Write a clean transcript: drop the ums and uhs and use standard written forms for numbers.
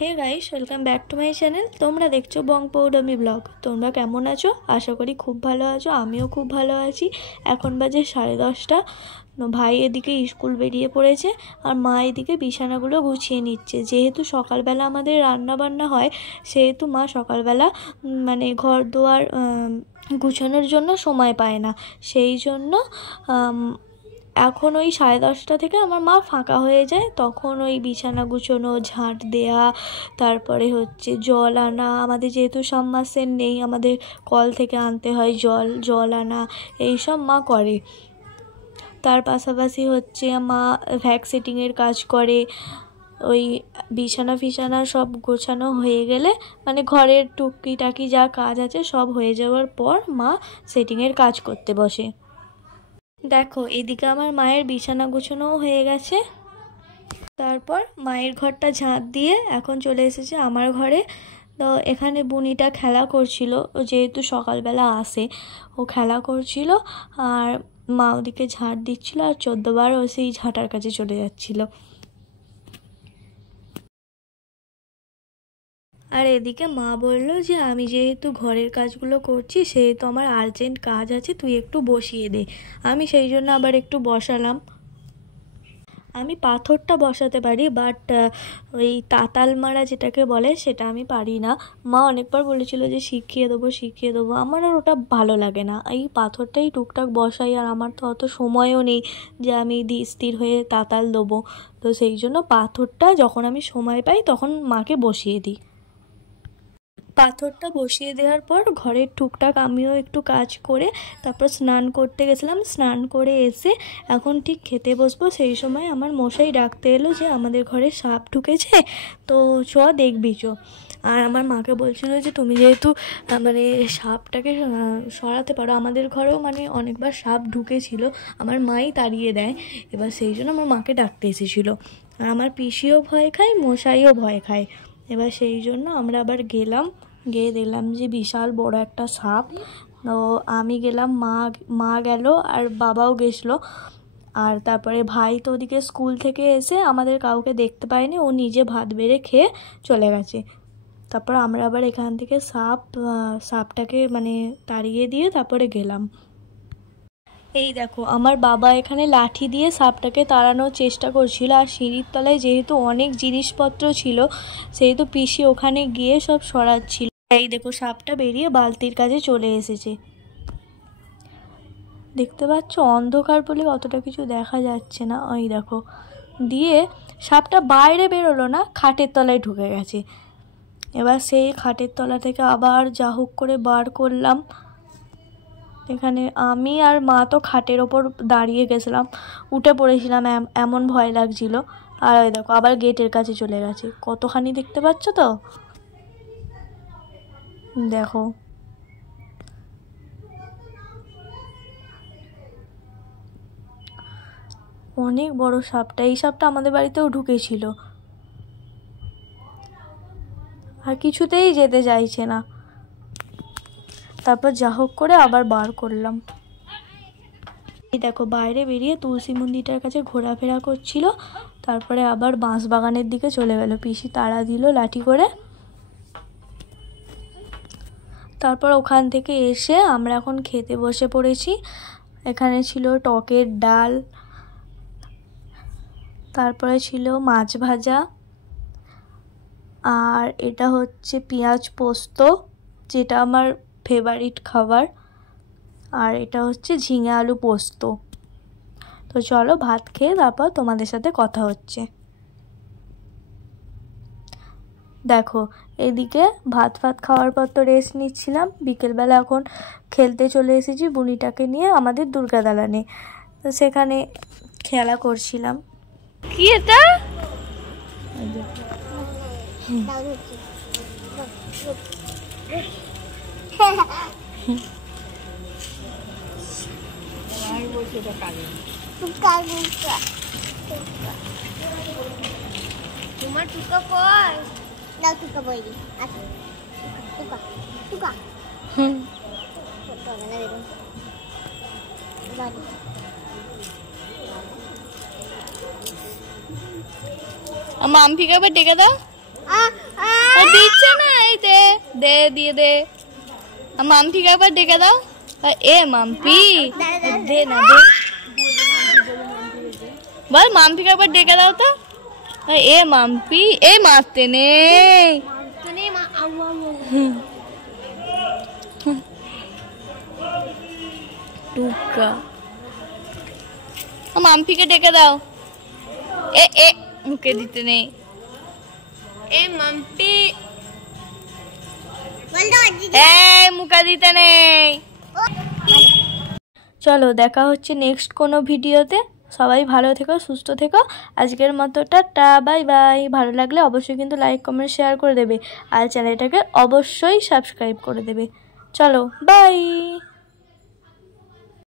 Hey guys, welcome back to my channel. তোমরা দেখছো বং পৌডমি blog. তোমরা কেমন আছো? আশা করি খুব ভালো আছো। আমিও খুব ভালো আছি। এখন বাজে 10:30। ভাই এদিকে স্কুল বেরিয়ে পড়েছে আর মা এদিকে বিছানাগুলো গুছিয়ে নিচ্ছে। যেহেতু সকালবেলা আমাদের রান্না বান্না হয়, সেহেতু মা সকালবেলা মানে ঘর দুয়ার গুছানোর জন্য সময় পায় না। সেই জন্য এখন ওই 10:30 থেকে আমার মা ফাঁকা হয়ে যায়। তখন ওই বিছানা গুছানো, ঝাঁট দেয়া, তারপরে হচ্ছে জল আনা। আমাদের যেহেতু সাবমার্সেল নেই, আমাদের কল থেকে আনতে হয় জল আনা, এইসব মা করে। তার পাশাপাশি হচ্ছে মা ভ্যাক সেটিংয়ের কাজ করে। ওই বিছানা সব গোছানো হয়ে গেলে, মানে ঘরের টুকিটাকি যা কাজ আছে সব হয়ে যাওয়ার পর মা সেটিংয়ের কাজ করতে বসে। দেখো, এদিকে আমার মায়ের বিছানা গুছানোও হয়ে গেছে। তারপর মায়ের ঘরটা ঝাঁট দিয়ে এখন চলে এসেছে আমার ঘরে। তো এখানে বুনিটা খেলা করছিল, যেহেতু সকালবেলা আসে, ও খেলা করছিল আর মা ওদিকে ঝাঁট দিচ্ছিল আর 14 বার ও সেই ঝাঁটার কাছে চলে যাচ্ছিল। আর এদিকে মা বলল যে আমি যেহেতু ঘরের কাজগুলো করছি, সেহেতু আমার আর্জেন্ট কাজ আছে, তুই একটু বসিয়ে দে। আমি সেই জন্য আবার একটু বসালাম। আমি পাথরটা বসাতে পারি, বাট ওই তাতাল মারা যেটাকে বলে সেটা আমি পারি না। মা অনেকবার বলেছিল যে শিখিয়ে দেবো। আমার আর ওটা ভালো লাগে না। এই পাথরটাই টুকটাক বসাই, আর আমার তো অত সময়ও নেই যে আমি স্থির হয়ে তাতাল দেবো। তো সেই জন্য পাথরটা যখন আমি সময় পাই তখন মাকে বসিয়ে দিই। পাথরটা বসিয়ে দেওয়ার পর ঘরের টুকটাক আমিও একটু কাজ করে তারপর স্নান করতে গেছিলাম। স্নান করে এসে এখন ঠিক খেতে বসবো, সেই সময় আমার মশাই ডাকতে এলো যে আমাদের ঘরে সাপ ঢুকেছে, তো দেখবি চ। আর আমার মাকে বলছিল যে তুমি যেহেতু মানে সাপটাকে সরাতে পারো, আমাদের ঘরেও মানে অনেকবার সাপ ঢুকেছিল, আমার মাই তাড়িয়ে দেয়। এবার সেই জন্য আমার মাকে ডাকতে এসেছিলো। আর আমার পিসিও ভয় খায়, মশাইও ভয় খায়। এবার সেই জন্য আমরা আবার গিয়ে দেখলাম যে বিশাল বড় একটা সাপ। তো আমি গেলাম, মা গেল আর বাবাও গেছিলো। আর তারপরে ভাই তো ওদিকে স্কুল থেকে এসে আমাদের কাউকে দেখতে পায়নি, ও নিজে ভাত বেড়ে খেয়ে চলে গেছে। তারপর আমরা আবার এখান থেকে সাপটাকে মানে তাড়িয়ে দিয়ে তারপরে গেলাম। এই দেখো, আমার বাবা এখানে লাঠি দিয়ে সাপটাকে তাড়ানোর চেষ্টা করছিল। আর সিঁড়ির তলায় যেহেতু অনেক জিনিসপত্র ছিল, সেহেতু পিসি ওখানে গিয়ে সব সরাচ্ছিল। এই দেখো, সাপটা বেরিয়ে বালতির কাছে চলে এসেছে। দেখতে পাচ্ছ, অন্ধকার বলে অতটা কিছু দেখা যাচ্ছে না। ওই দেখো, দিয়ে সাপটা বাইরে বেরোলো না, খাটের তলায় ঢুকে গেছে। এবার সেই খাটের তলা থেকে আবার যা হোক করে বার করলাম। এখানে আমি আর মা তো খাটের ওপর দাঁড়িয়ে গেছিলাম, উঠে পড়েছিলাম, এমন ভয় লাগছিল। আর ওই দেখো আবার গেটের কাছে চলে গেছে। কতখানি দেখতে পাচ্ছ তো, দেখো। অনেক বড় সাপটা। এই সাপটা আমাদের বাড়িতেও ঢুকেছিল, আর কিছুতেই যেতে চাইছে না। তারপর যা হোক করে আবার বার করলাম। এই দেখো, বাইরে বেরিয়ে তুলসী মন্দিরটার কাছে ঘোরাফেরা করছিল। তারপরে আবার বাঁশবাগানের দিকে চলে গেল। পিসি তাড়া দিল লাঠি করে। তারপর ওখান থেকে এসে আমরা এখন খেতে বসে পড়েছি। এখানে ছিল টকের ডাল, তারপরে ছিল মাছ ভাজা, আর এটা হচ্ছে পেঁয়াজ পোস্ত, যেটা আমার ফেভারিট খাবার। আর এটা হচ্ছে ঝিঙে আলু পোস্ত। তো চলো ভাত খেয়ে তারপর তোমাদের সাথে কথা হচ্ছে। দেখো, এদিকে ভাত খাওয়ার পর তো রেস্ট নিচ্ছিলাম। বিকেলবেলা এখন খেলতে চলে এসেছি বুনিটাকে নিয়ে আমাদের দুর্গা দালানে। তো সেখানে খেলা করছিলাম। কি এটা? তোমার টুকা কই? দাও টুকা বইরি। আচ্ছা, টুকা আমার আমফিকে আবার ডেকে দাও। দিচ্ছে না, এই দে দে দিয়ে দে। মাম্পিকে একবার ডেকে দাও। এ মাম্পি দে না, দে বল মাম্পিকে একবার ডেকে দাও তো। এ মাম্পি, এ মারতে নেই। টুকা মাম্পিকে ডেকে দাও। এ এ মুখে দিতে নেই। এ মাম্পি, মুখে দিতে নেই। চলো দেখা হচ্ছে নেক্সট কোনো ভিডিওতে। সবাই ভালো থেকো, সুস্থ থেকো। আজকের মতো টাটা, বাই বাই। ভালো লাগলে অবশ্যই কিন্তু লাইক কমেন্ট শেয়ার করে দেবে, আর চ্যানেলটাকে অবশ্যই সাবস্ক্রাইব করে দেবে। চলো বাই।